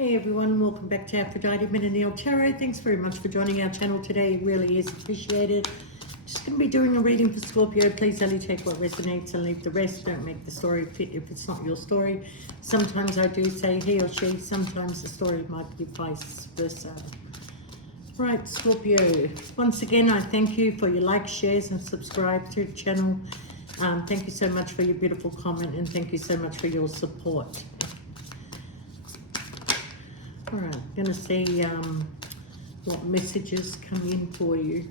Hey everyone, welcome back to Aphrodite Menonil Tarot. Thanks very much for joining our channel today. It really is appreciated. Just going to be doing a reading for Scorpio. Please only take what resonates and leave the rest. Don't make the story fit if it's not your story. Sometimes I do say he or she. Sometimes the story might be vice versa. Right, Scorpio. Once again, I thank you for your likes, shares and subscribe to the channel. Thank you so much for your beautiful comment and thank you so much for your support. All right, I'm going to see what messages come in for you.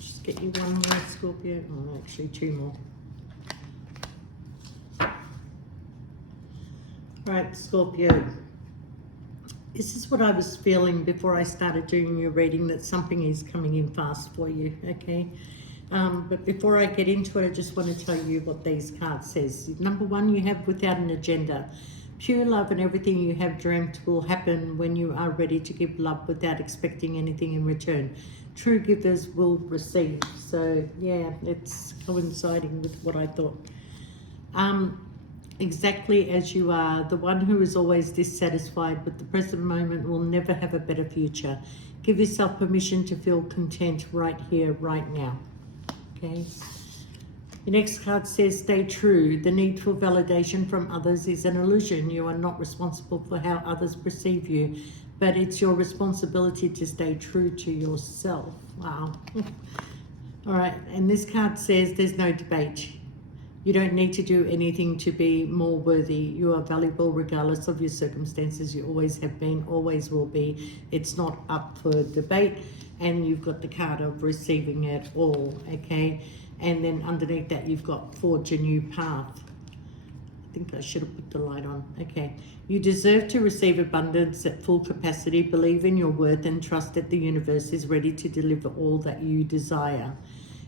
Just get you one more, Scorpio. Oh, actually two more. All right, Scorpio. This is what I was feeling before I started doing your reading, that something is coming in fast for you, okay? But before I get into it, I just want to tell you what these cards says. Number one, you have without an agenda. Pure love and everything you have dreamt will happen when you are ready to give love without expecting anything in return. True givers will receive. So, yeah, it's coinciding with what I thought. Exactly as you are, the one who is always dissatisfied with the present moment will never have a better future. Give yourself permission to feel content right here, right now. Okay. The next card says, stay true. The need for validation from others is an illusion. You are not responsible for how others perceive you, but it's your responsibility to stay true to yourself. Wow. All right. And this card says, there's no debate. You don't need to do anything to be more worthy. You are valuable regardless of your circumstances. You always have been, always will be. It's not up for debate. And you've got the card of receiving it all, okay? And then underneath that, you've got forge a new path. I think I should have put the light on. Okay. You deserve to receive abundance at full capacity. Believe in your worth and trust that the universe is ready to deliver all that you desire.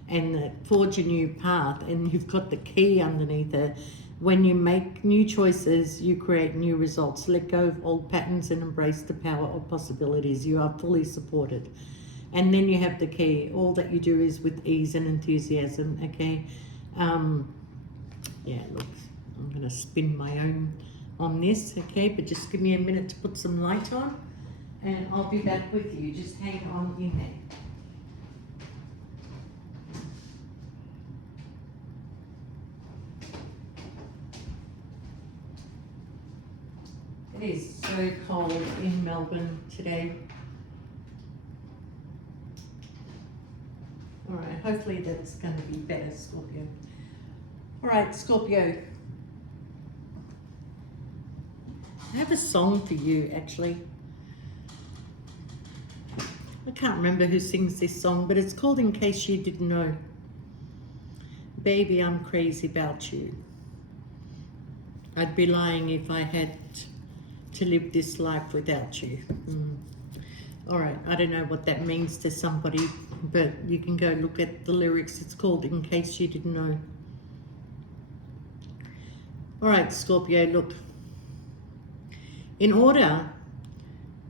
And forge a new path, and you've got the key underneath it. When you make new choices, you create new results. Let go of old patterns and embrace the power of possibilities. You are fully supported. And then you have the key. All that you do is with ease and enthusiasm, okay? Yeah, look, I'm going to spin my own on this, okay? But just give me a minute to put some light on, and I'll be back with you. Just hang on in there. It is so cold in Melbourne today. All right, hopefully that's going to be better, Scorpio. All right, Scorpio. I have a song for you, actually. I can't remember who sings this song, but it's called In Case You Didn't Know. Baby, I'm crazy about you. I'd be lying if I had to live this life without you. All right, I don't know what that means to somebody, but you can go look at the lyrics. It's called In Case You Didn't Know. All right, Scorpio, look. In order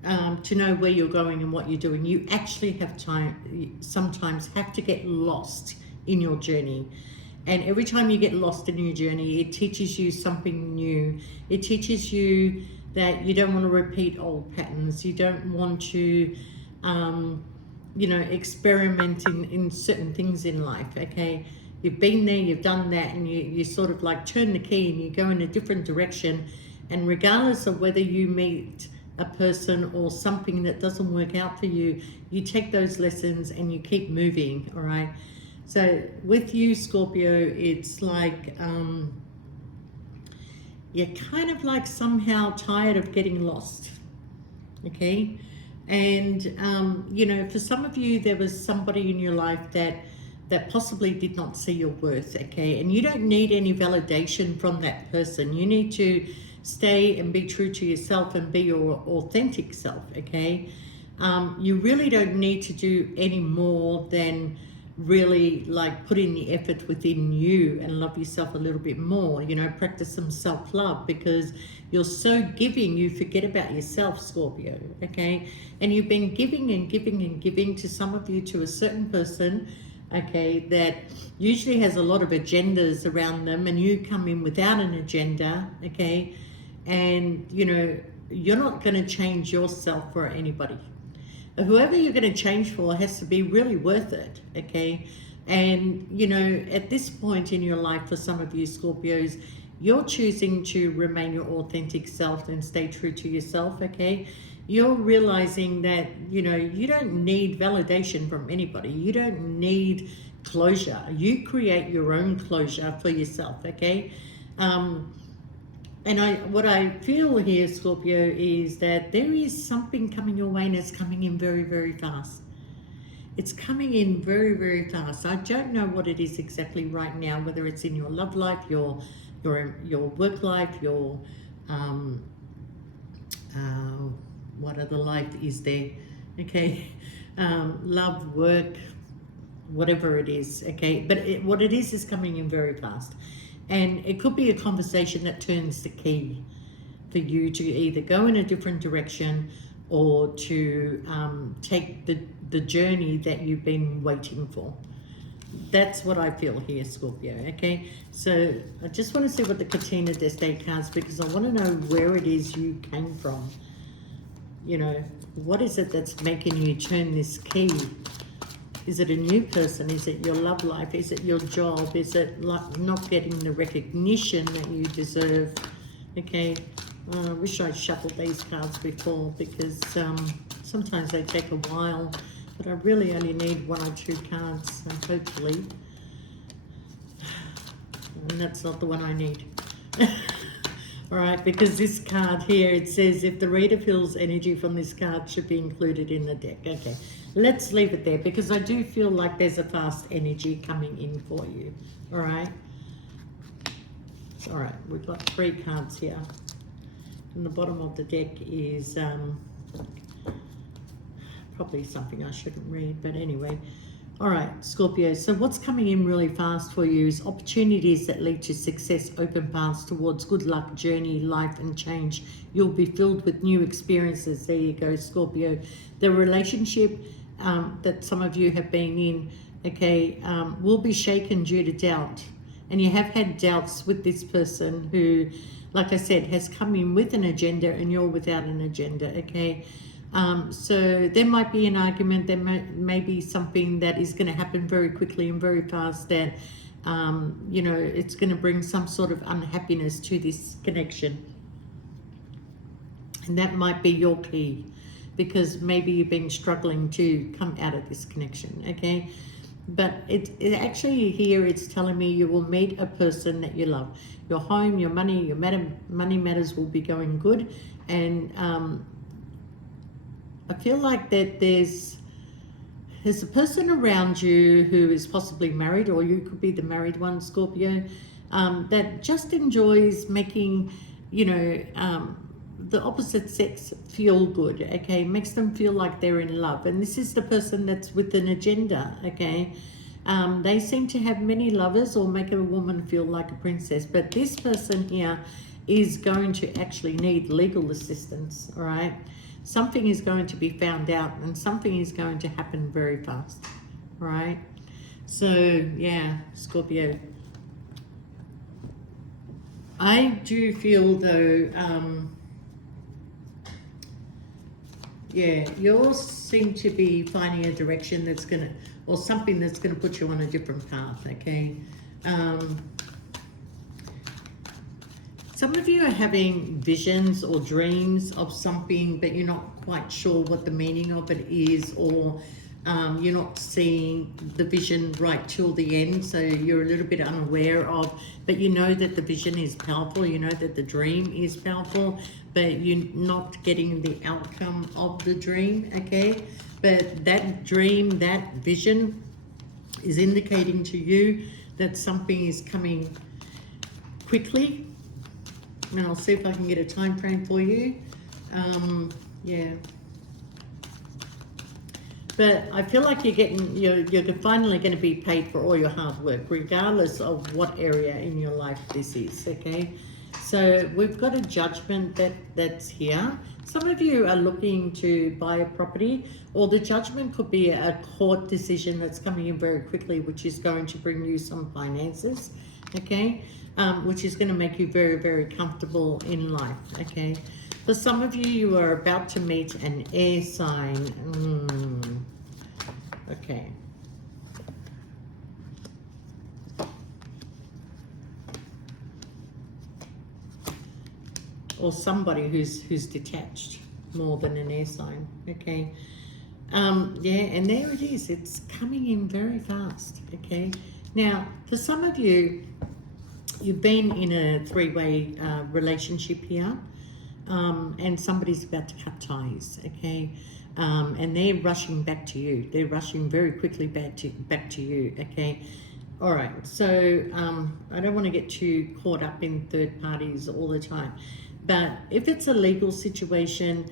to know where you're going and what you're doing, you actually have time, sometimes have to get lost in your journey. And every time you get lost in your journey, it teaches you something new. It teaches you that you don't want to repeat old patterns. You don't want to, you know, experiment in certain things in life, okay? You've been there, you've done that, and you sort of like turn the key and you go in a different direction. And regardless of whether you meet a person or something that doesn't work out for you, you take those lessons and you keep moving, all right? So with you, Scorpio, it's like, you're kind of like somehow tired of getting lost, okay? And, you know, for some of you, there was somebody in your life that possibly did not see your worth, okay? And you don't need any validation from that person. You need to stay and be true to yourself and be your authentic self, okay? You really don't need to do any more than really like put in the effort within you and love yourself a little bit more, you know, practice some self-love, because you're so giving you forget about yourself, Scorpio, okay? And you've been giving and giving and giving to some of you, to a certain person, okay, that usually has a lot of agendas around them, and you come in without an agenda, okay? And you know, you're not going to change yourself for anybody. Whoever you're going to change for has to be really worth it, okay? And you know, at this point in your life, for some of you Scorpios, you're choosing to remain your authentic self and stay true to yourself, okay? You're realizing that, you know, you don't need validation from anybody. You don't need closure. You create your own closure for yourself, okay? And what I feel here, Scorpio, is that there is something coming your way, and it's coming in very, very fast. It's coming in very, very fast. I don't know what it is exactly right now, whether it's in your love life, your work life, your what other life is there? Okay, love, work, whatever it is. Okay, but what it is coming in very fast. And it could be a conversation that turns the key for you to either go in a different direction, or to take the journey that you've been waiting for. That's what I feel here, Scorpio, okay? So I just want to see what the Katina d'Este cards, because I want to know where it is you came from. You know, what is it that's making you turn this key? Is it a new person? Is it your love life? Is it your job? Is it like not getting the recognition that you deserve? Okay, I wish I'd shuffled these cards before, because sometimes they take a while, but I really only need 1 or 2 cards, and hopefully, and that's not the one I need. All right, because this card here, it says if the reader feels energy from this card should be included in the deck. Okay, let's leave it there, because I do feel like there's a fast energy coming in for you. All right. All right, we've got 3 cards here. And the bottom of the deck is probably something I shouldn't read, but anyway. All right, Scorpio, so what's coming in really fast for you is opportunities that lead to success, open paths towards good luck, journey, life, and change. You'll be filled with new experiences. There you go, Scorpio. The relationship that some of you have been in, okay, will be shaken due to doubt. And you have had doubts with this person who, like I said, has come in with an agenda, and you're without an agenda, okay? So there might be an argument, there may be something that is going to happen very quickly and very fast that, you know, it's going to bring some sort of unhappiness to this connection. And that might be your key, because maybe you've been struggling to come out of this connection, okay? But it actually here, it's telling me you will meet a person that you love. Your home, your money, your money matters will be going good. And I feel like that there's a person around you who is possibly married, or you could be the married one, Scorpio, that just enjoys making, you know, the opposite sex feel good, okay? Makes them feel like they're in love. And this is the person that's with an agenda, okay? They seem to have many lovers, or make a woman feel like a princess. But this person here is going to actually need legal assistance, all right? Something is going to be found out, and something is going to happen very fast, all right? So, yeah, Scorpio. I do feel, though, yeah, you seem to be finding a direction that's going to, or something that's going to put you on a different path, okay? Some of you are having visions or dreams of something, but you're not quite sure what the meaning of it is, or you're not seeing the vision right till the end, so you're a little bit unaware of, but you know that the vision is powerful, you know that the dream is powerful, but you're not getting the outcome of the dream, okay? But that dream, that vision is indicating to you that something is coming quickly. And I'll see if I can get a time frame for you. Yeah. But I feel like you're finally going to be paid for all your hard work, regardless of what area in your life this is, okay? So we've got a judgment that's here. Some of you are looking to buy a property, or the judgment could be a court decision that's coming in very quickly, which is going to bring you some finances, okay? Which is going to make you very, very comfortable in life, okay? For some of you, you are about to meet an air sign. Okay. Or somebody who's detached more than an air sign, okay? Yeah, and there it is. It's coming in very fast, okay? Now, for some of you, you've been in a three-way relationship here, and somebody's about to cut ties, okay? And they're rushing back to you. They're rushing very quickly back to you, okay? All right, so I don't want to get too caught up in third parties all the time, but if it's a legal situation,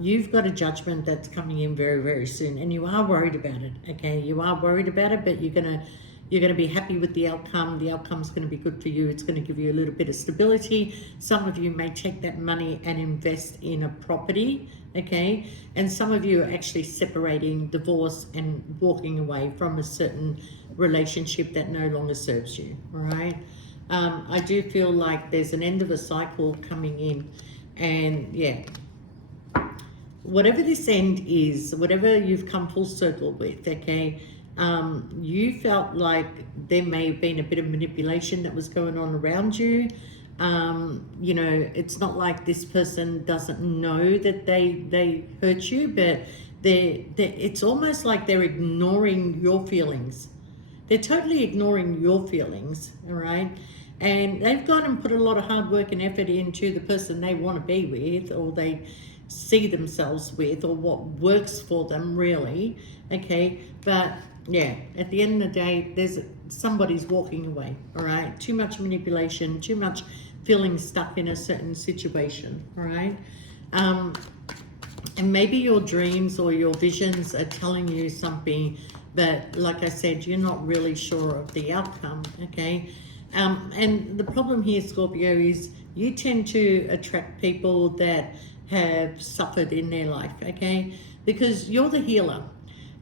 you've got a judgment that's coming in very, very soon, and you are worried about it, okay? You are worried about it, but you're gonna be happy with the outcome. The outcome's gonna be good for you. It's gonna give you a little bit of stability. Some of you may take that money and invest in a property, okay? And some of you are actually separating, divorce, and walking away from a certain relationship that no longer serves you, all right? I do feel like there's an end of a cycle coming in, and yeah, whatever this end is, whatever you've come full circle with, okay, you felt like there may have been a bit of manipulation that was going on around you. You know, it's not like this person doesn't know that they hurt you, but it's almost like they're ignoring your feelings. They're totally ignoring your feelings, all right? And they've gone and put a lot of hard work and effort into the person they want to be with, or they see themselves with, or what works for them, really, okay? But yeah, at the end of the day, somebody's walking away, all right? Too much manipulation, too much feeling stuck in a certain situation, all right? And maybe your dreams or your visions are telling you something, but like I said, you're not really sure of the outcome, okay? And the problem here, Scorpio, is you tend to attract people that have suffered in their life, okay? Because you're the healer.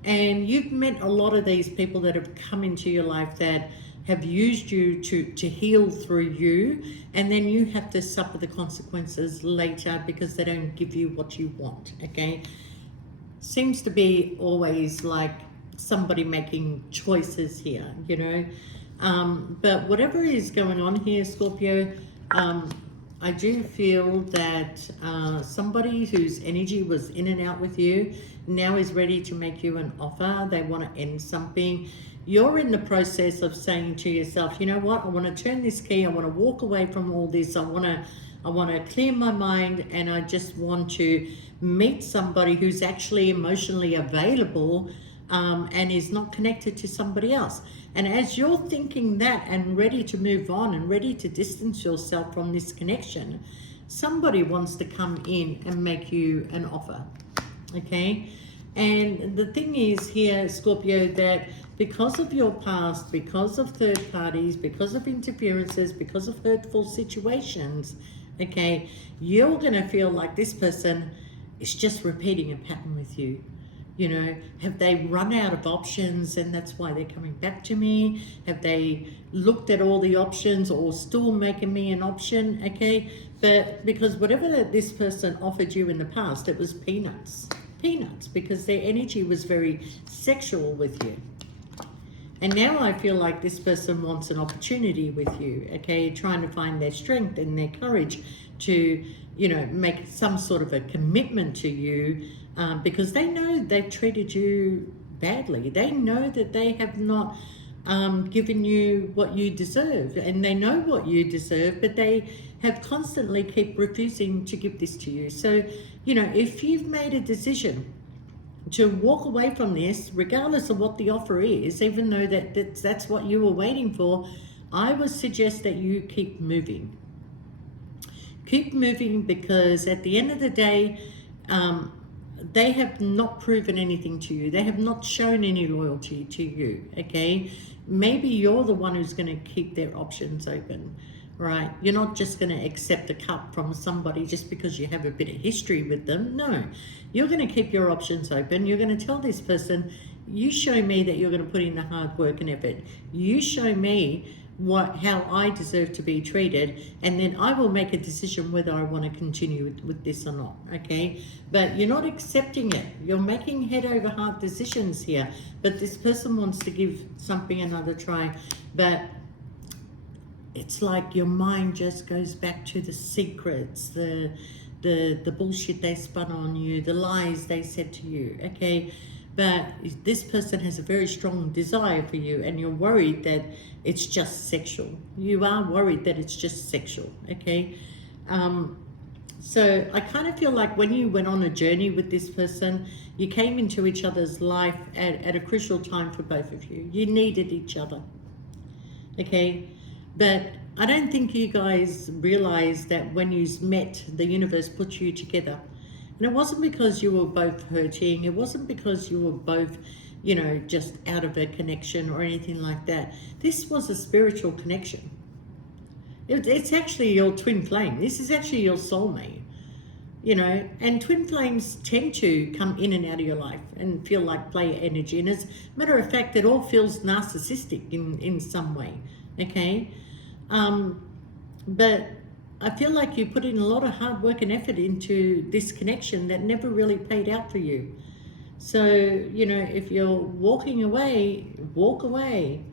And you've met a lot of these people that have come into your life that have used you to heal through you, and then you have to suffer the consequences later because they don't give you what you want, okay? Seems to be always like somebody making choices here, you know? But whatever is going on here, Scorpio, I do feel that somebody whose energy was in and out with you now is ready to make you an offer. They want to end something. You're in the process of saying to yourself, you know what, I want to turn this key. I want to walk away from all this. I want to clear my mind, and I just want to meet somebody who's actually emotionally available and is not connected to somebody else. And as you're thinking that and ready to move on and ready to distance yourself from this connection, somebody wants to come in and make you an offer, okay? And the thing is here, Scorpio, that because of your past, because of third parties, because of interferences, because of hurtful situations, okay, you're going to feel like this person is just repeating a pattern with you. You know, have they run out of options and that's why they're coming back to me? Have they looked at all the options or still making me an option? Okay, but because whatever this person offered you in the past, it was peanuts, because their energy was very sexual with you. And now I feel like this person wants an opportunity with you, okay, trying to find their strength and their courage to, you know, make some sort of a commitment to you. Because they know they've treated you badly. They know that they have not given you what you deserve, and they know what you deserve, but they have constantly keep refusing to give this to you. So, you know, if you've made a decision to walk away from this, regardless of what the offer is, even though that's what you were waiting for, I would suggest that you keep moving. Keep moving, because at the end of the day, they have not proven anything to you. They have not shown any loyalty to you, okay? Maybe you're the one who's going to keep their options open, right? You're not just going to accept a cup from somebody just because you have a bit of history with them. No, you're going to keep your options open. You're going to tell this person, you show me that you're going to put in the hard work and effort. You show me how I deserve to be treated, and then I will make a decision whether I want to continue with this or not, okay? But you're not accepting it. You're making head over heart decisions here, but this person wants to give something another try, but it's like your mind just goes back to the secrets, the bullshit they spun on you, the lies they said to you, okay? But this person has a very strong desire for you, and you're worried that it's just sexual. You are worried that it's just sexual, okay? So I kind of feel like when you went on a journey with this person, you came into each other's life at a crucial time for both of you. You needed each other, okay? But I don't think you guys realized that when you met, the universe put you together. And it wasn't because you were both hurting. It wasn't because you were both, you know, just out of a connection or anything like that. This was a spiritual connection. It's actually your twin flame. This is actually your soulmate, you know. And twin flames tend to come in and out of your life and feel like play energy. And as a matter of fact, it all feels narcissistic in some way, okay? But I feel like you put in a lot of hard work and effort into this connection that never really paid out for you. So, you know, if you're walking away, walk away,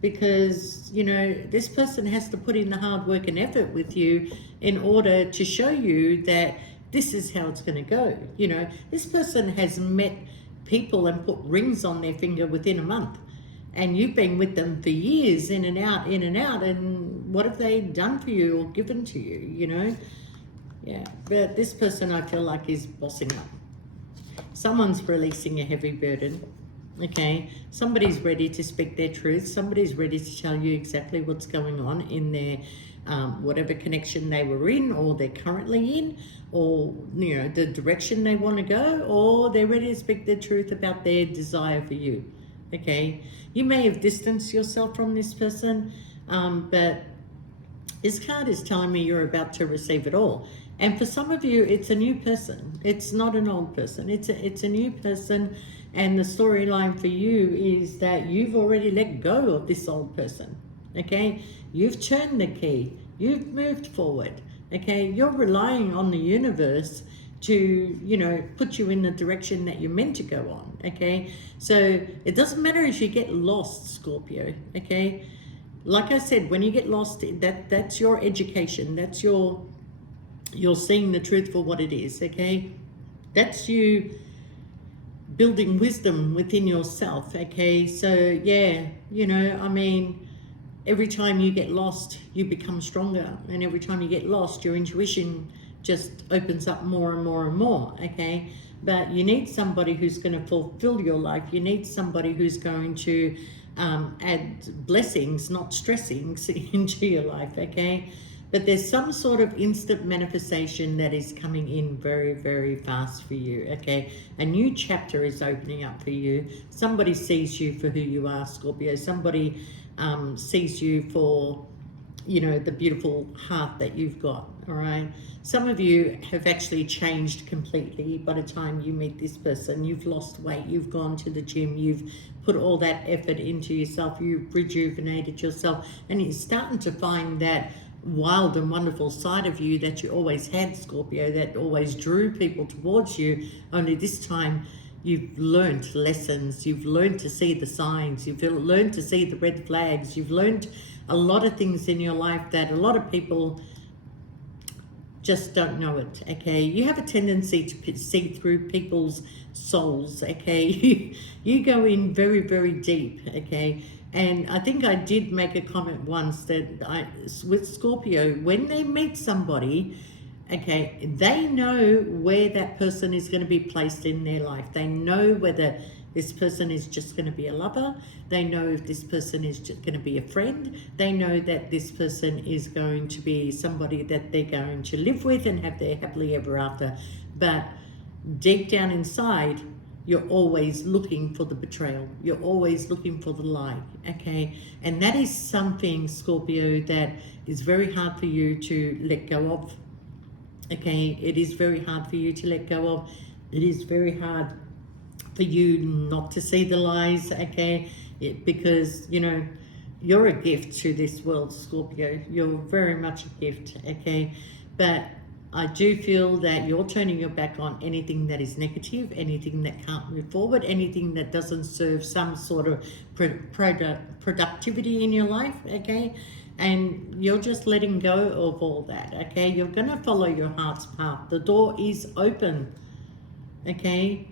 because, you know, this person has to put in the hard work and effort with you in order to show you that this is how it's going to go. You know, this person has met people and put rings on their finger within a month. And you've been with them for years, in and out, and what have they done for you or given to you, you know? Yeah, but this person I feel like is bossing up. Someone's releasing a heavy burden, okay? Somebody's ready to speak their truth. Somebody's ready to tell you exactly what's going on in their whatever connection they were in, or they're currently in, or, you know, the direction they want to go, or they're ready to speak their truth about their desire for you. Okay, you may have distanced yourself from this person, but this card is telling me you're about to receive it all. And for some of you, it's a new person. It's not an old person. It's a new person. And the storyline for you is that you've already let go of this old person. Okay, you've turned the key. You've moved forward. Okay, you're relying on the universe to, you know, put you in the direction that you're meant to go on, okay? So it doesn't matter if you get lost, Scorpio, okay? Like I said, when you get lost, that's your education. That's you're seeing the truth for what it is, okay? That's you building wisdom within yourself, okay? So, yeah, you know, I mean, every time you get lost, you become stronger. And every time you get lost, your intuition just opens up more and more and more, okay? But you need somebody who's going to fulfill your life. You need somebody who's going to add blessings, not stressings, into your life, okay? But there's some sort of instant manifestation that is coming in very, very fast for you, okay? A new chapter is opening up for you. Somebody sees you for who you are, Scorpio. Somebody sees you for, you know, the beautiful heart that you've got, all right? Some of you have actually changed completely by the time you meet this person. You've lost weight, you've gone to the gym, you've put all that effort into yourself, you've rejuvenated yourself, and you're starting to find that wild and wonderful side of you that you always had, Scorpio, that always drew people towards you, only this time you've learned lessons, you've learned to see the signs, you've learned to see the red flags, you've learned a lot of things in your life that a lot of people just don't know it, okay? You have a tendency to see through people's souls, okay? You go in very, very deep, okay? And I think I did make a comment once that with Scorpio, when they meet somebody, okay, they know where that person is going to be placed in their life. They know whether this person is just going to be a lover. They know if this person is just going to be a friend. They know that this person is going to be somebody that they're going to live with and have their happily ever after. But deep down inside, you're always looking for the betrayal. You're always looking for the lie, okay? And that is something, Scorpio, that is very hard for you to let go of, okay? It is very hard for you to let go of. It is very hard for you not to see the lies, okay? Because, you know, you're a gift to this world, Scorpio. You're very much a gift, okay? But I do feel that you're turning your back on anything that is negative, anything that can't move forward, anything that doesn't serve some sort of productivity in your life, okay? And you're just letting go of all that, okay? You're going to follow your heart's path. The door is open, okay?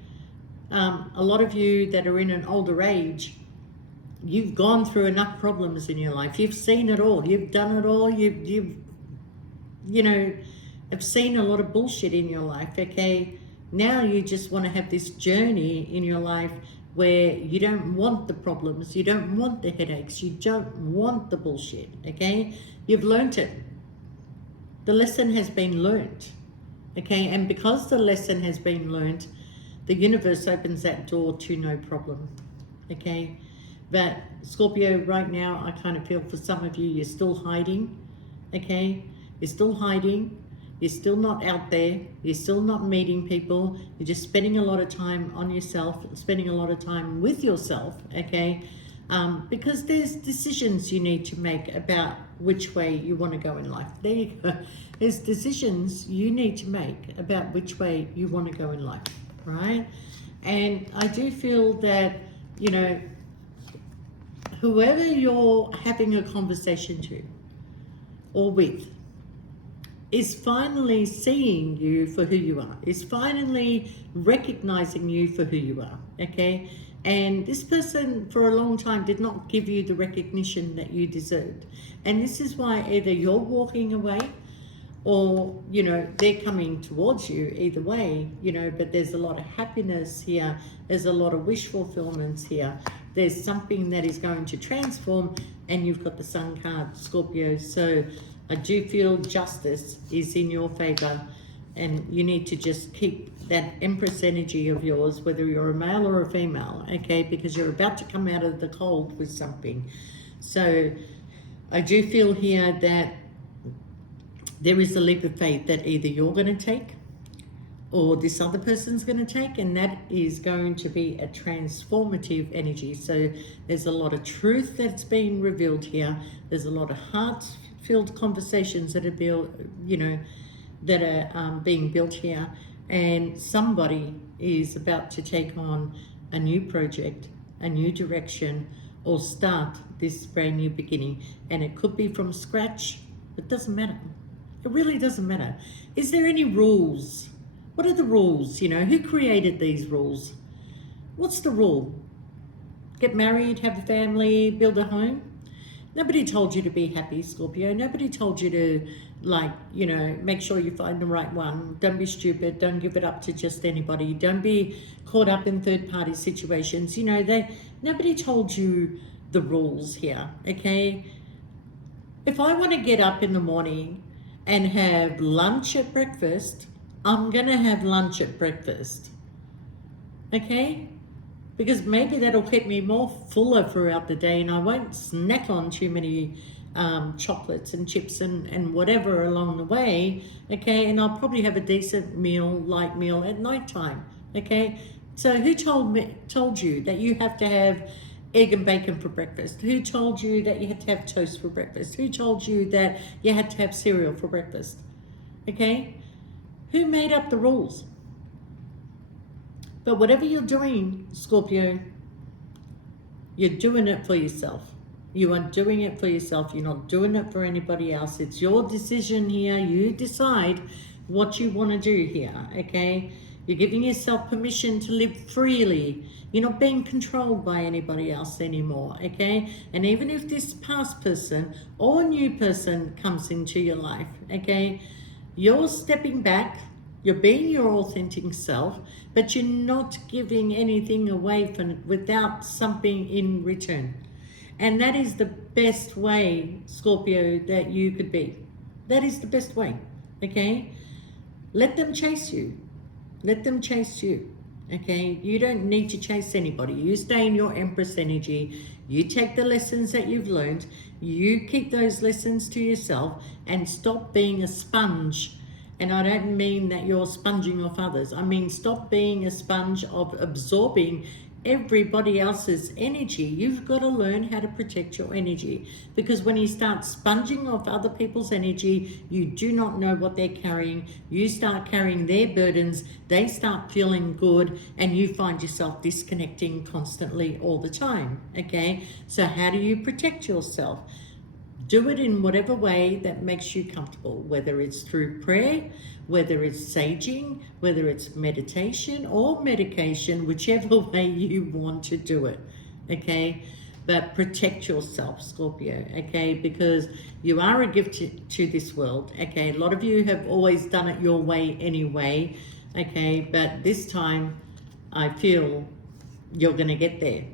A lot of you that are in an older age, you've gone through enough problems in your life. You've seen it all. You've done it all. You know, have seen a lot of bullshit in your life, okay? Now you just want to have this journey in your life where you don't want the problems, you don't want the headaches, you don't want the bullshit, okay? You've learnt it. The lesson has been learnt, okay? And because the lesson has been learnt, the universe opens that door to no problem, okay? But Scorpio, right now, I kind of feel for some of you, you're still hiding, okay? You're still hiding. You're still not out there. You're still not meeting people. You're just spending a lot of time on yourself, spending a lot of time with yourself, okay? Because there's decisions you need to make about which way you want to go in life. There you go. There's decisions you need to make about which way you want to go in life, right? And I do feel that, you know, whoever you're having a conversation to or with is finally seeing you for who you are, is finally recognizing you for who you are, okay? And this person for a long time did not give you the recognition that you deserved. And this is why either you're walking away or, you know, they're coming towards you, either way, you know, but there's a lot of happiness here. There's a lot of wish fulfillments here. There's something that is going to transform, and you've got the Sun card, Scorpio. So I do feel justice is in your favor, and you need to just keep that Empress energy of yours, whether you're a male or a female, okay? Because you're about to come out of the cold with something. So I do feel here that there is a leap of faith that either you're going to take or this other person's going to take, and that is going to be a transformative energy. So there's a lot of truth that's being revealed here. There's a lot of heart-filled conversations that are built, you know, that are being built here, and somebody is about to take on a new project, a new direction, or start this brand new beginning. And it could be from scratch. It doesn't matter. It really doesn't matter. Is there any rules? What are the rules? You know, who created these rules? What's the rule? Get married, have a family, build a home? Nobody told you to be happy, Scorpio. Nobody told you to, like, you know, make sure you find the right one. Don't be stupid. Don't give it up to just anybody. Don't be caught up in third-party situations. You know, nobody told you the rules here, okay? If I want to get up in the morning and have lunch at breakfast, I'm going to have lunch at breakfast, okay? Because maybe that'll keep me more fuller throughout the day, and I won't snack on too many chocolates and chips and whatever along the way, okay? And I'll probably have a decent meal, light meal at nighttime, okay? So who told you that you have to have egg and bacon for breakfast? Who told you that you had to have toast for breakfast? Who told you that you had to have cereal for breakfast? Okay? Who made up the rules? But whatever you're doing, Scorpio, you're doing it for yourself. You are doing it for yourself. You're not doing it for anybody else. It's your decision here. You decide what you want to do here, okay? You're giving yourself permission to live freely. You're not being controlled by anybody else anymore, okay? And even if this past person or new person comes into your life, okay, you're stepping back, you're being your authentic self, but you're not giving anything away without something in return. And that is the best way, Scorpio, that you could be. That is the best way, okay? Let them chase you. Let them chase you. Okay, you don't need to chase anybody. You stay in your Empress energy. You take the lessons that you've learned. You keep those lessons to yourself and stop being a sponge. And I don't mean that you're sponging off others. I mean, stop being a sponge of absorbing everybody else's energy. You've got to learn how to protect your energy, because when you start sponging off other people's energy, you do not know what they're carrying. You start carrying their burdens, they start feeling good, and you find yourself disconnecting constantly all the time. Okay, so how do you protect yourself? Do it in whatever way that makes you comfortable, whether it's through prayer, whether it's saging, whether it's meditation or medication, whichever way you want to do it, okay? But protect yourself, Scorpio, okay? Because you are a gift to this world, okay? A lot of you have always done it your way anyway, okay? But this time, I feel you're going to get there.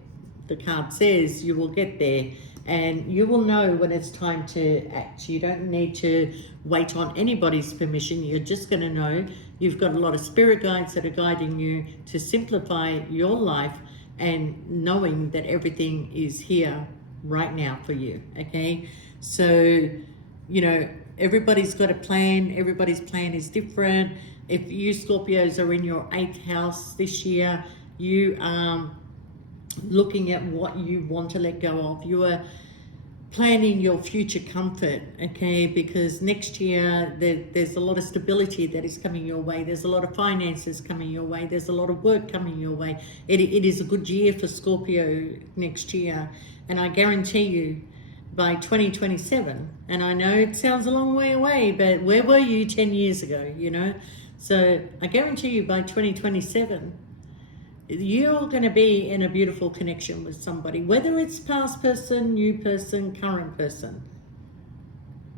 The card says you will get there. And you will know when it's time to act. You don't need to wait on anybody's permission. You're just going to know. You've got a lot of spirit guides that are guiding you to simplify your life, and knowing that everything is here right now for you. Okay, so everybody's got a plan. Everybody's plan is different. If you Scorpios are in your 8th house this year, you looking at what you want to let go of. You are planning your future comfort, okay? Because next year there's a lot of stability that is coming your way. There's a lot of finances coming your way. There's a lot of work coming your way. It is a good year for Scorpio next year. And I guarantee you, by 2027, and I know it sounds a long way away, but where were you 10 years ago, So I guarantee you by 2027, you're going to be in a beautiful connection with somebody, whether it's past person, new person, current person.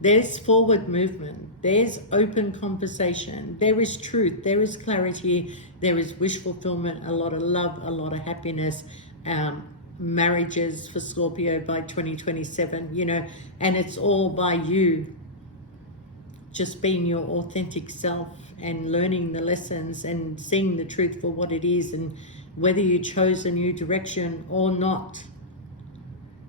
There's forward movement, there's open conversation, there is truth, there is clarity, there is wish fulfillment, a lot of love, a lot of happiness, marriages for Scorpio by 2027, and it's all by you just being your authentic self and learning the lessons and seeing the truth for what it is, and whether you chose a new direction or not,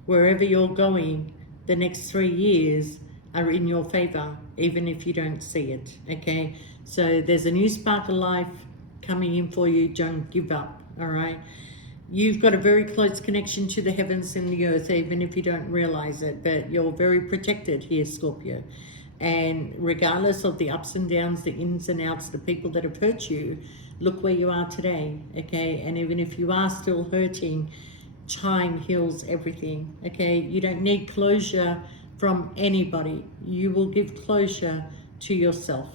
wherever you're going, the next 3 years are in your favor, even if you don't see it, okay? So there's a new spark of life coming in for you. Don't give up, all right? You've got a very close connection to the heavens and the earth, even if you don't realize it, but you're very protected here, Scorpio. And regardless of the ups and downs, the ins and outs, the people that have hurt you, look where you are today, okay? And even if you are still hurting, time heals everything, okay? You don't need closure from anybody. You will give closure to yourself,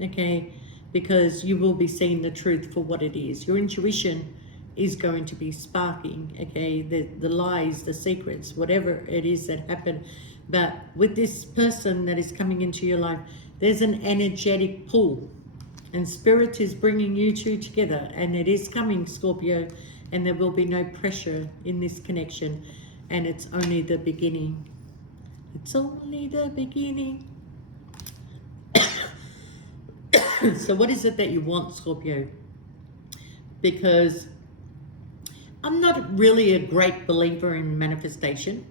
okay? Because you will be seeing the truth for what it is. Your intuition is going to be sparking, okay? The lies, the secrets, whatever it is that happened. But with this person that is coming into your life, there's an energetic pull, and Spirit is bringing you two together, and it is coming, Scorpio, and there will be no pressure in this connection, and it's only the beginning. It's only the beginning. So what is it that you want, Scorpio? Because I'm not really a great believer in manifestation.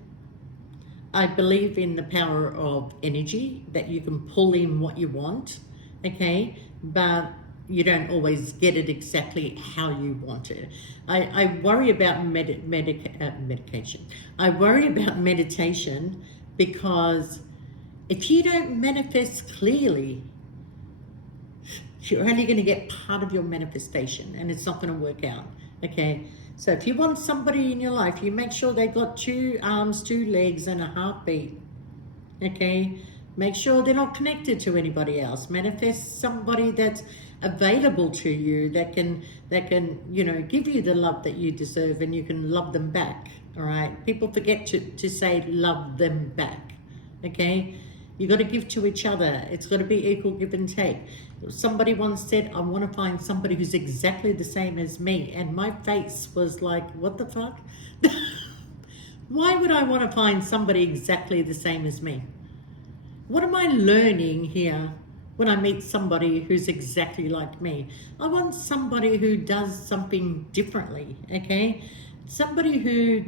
I believe in the power of energy, that you can pull in what you want, okay? But you don't always get it exactly how you want it. I worry about medication. I worry about meditation because if you don't manifest clearly, you're only going to get part of your manifestation, and it's not going to work out, okay? So if you want somebody in your life, you make sure they've got 2 arms, 2 legs, and a heartbeat, okay? Make sure they're not connected to anybody else. Manifest somebody that's available to you, that can give you the love that you deserve, and you can love them back, all right? People forget to say love them back, okay? You got to give to each other. It's got to be equal give and take. Somebody once said, I want to find somebody who's exactly the same as me. And my face was like, what the fuck? Why would I want to find somebody exactly the same as me? What am I learning here when I meet somebody who's exactly like me. I want somebody who does something differently, okay? Somebody who,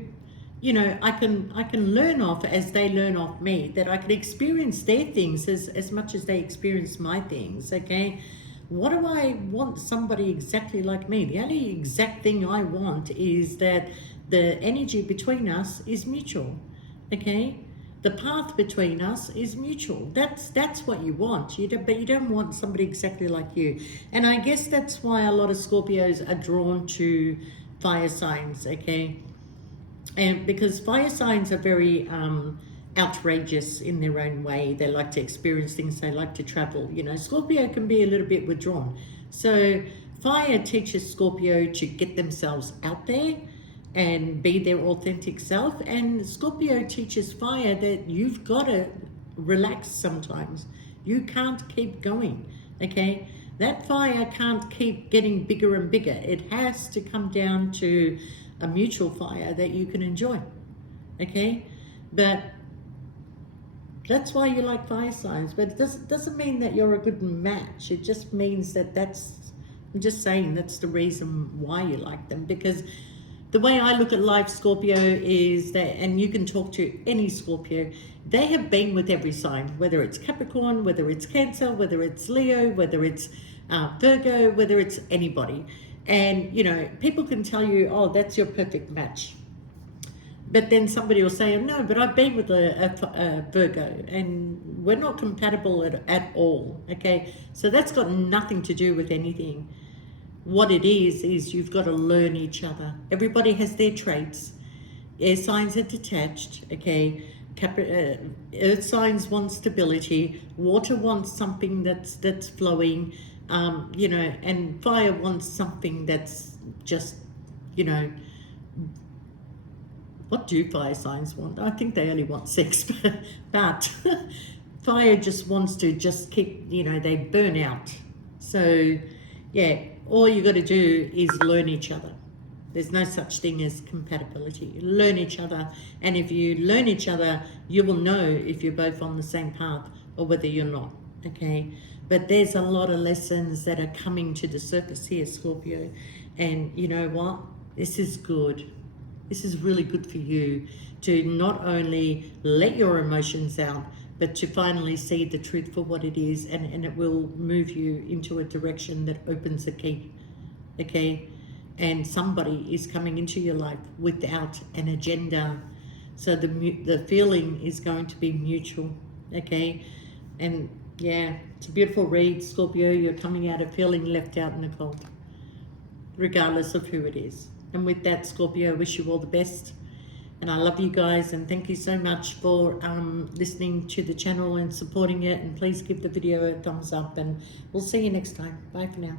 you know, I can learn off as they learn off me, that I can experience their things as much as they experience my things, okay? What do I want somebody exactly like me? The only exact thing I want is that the energy between us is mutual, okay? The path between us is mutual. That's what you want. But you don't want somebody exactly like you. And I guess that's why a lot of Scorpios are drawn to fire signs, okay? And because fire signs are very outrageous in their own way. They like to experience things. They like to travel. You know, Scorpio can be a little bit withdrawn. So fire teaches Scorpio to get themselves out there and be their authentic self. And Scorpio teaches fire that you've got to relax sometimes. You can't keep going, okay? That fire can't keep getting bigger and bigger. It has to come down to a mutual fire that you can enjoy, okay? But that's why you like fire signs. But it doesn't mean that you're a good match. It just means that I'm just saying that's the reason why you like them. Because the way I look at life, Scorpio, is that, and you can talk to any Scorpio, they have been with every sign, whether it's Capricorn, whether it's Cancer, whether it's Leo, whether it's Virgo, whether it's anybody. And, you know, people can tell you, oh, that's your perfect match. But then somebody will say, no, but I've been with a Virgo and we're not compatible at all, okay? So that's got nothing to do with anything. What it is you've got to learn each other. Everybody has their traits. Air signs are detached, okay? Earth signs want stability. Water wants something that's flowing, you know, and fire wants something that's just, you know, what do fire signs want? I think they only want sex, but fire just wants to just keep, you know, they burn out. So, yeah, all you got to do is learn each other. There's no such thing as compatibility. Learn each other. And if you learn each other, you will know if you're both on the same path or whether you're not, okay? But there's a lot of lessons that are coming to the surface here, Scorpio. And you know what? This is good. This is really good for you to not only let your emotions out, but to finally see the truth for what it is, and it will move you into a direction that opens a key, okay? And somebody is coming into your life without an agenda. So the feeling is going to be mutual, okay? And yeah, it's a beautiful read, Scorpio. You're coming out of feeling left out in the cold, regardless of who it is. And with that, Scorpio, I wish you all the best. And I love you guys, and thank you so much for listening to the channel and supporting it. And please give the video a thumbs up, and we'll see you next time. Bye for now.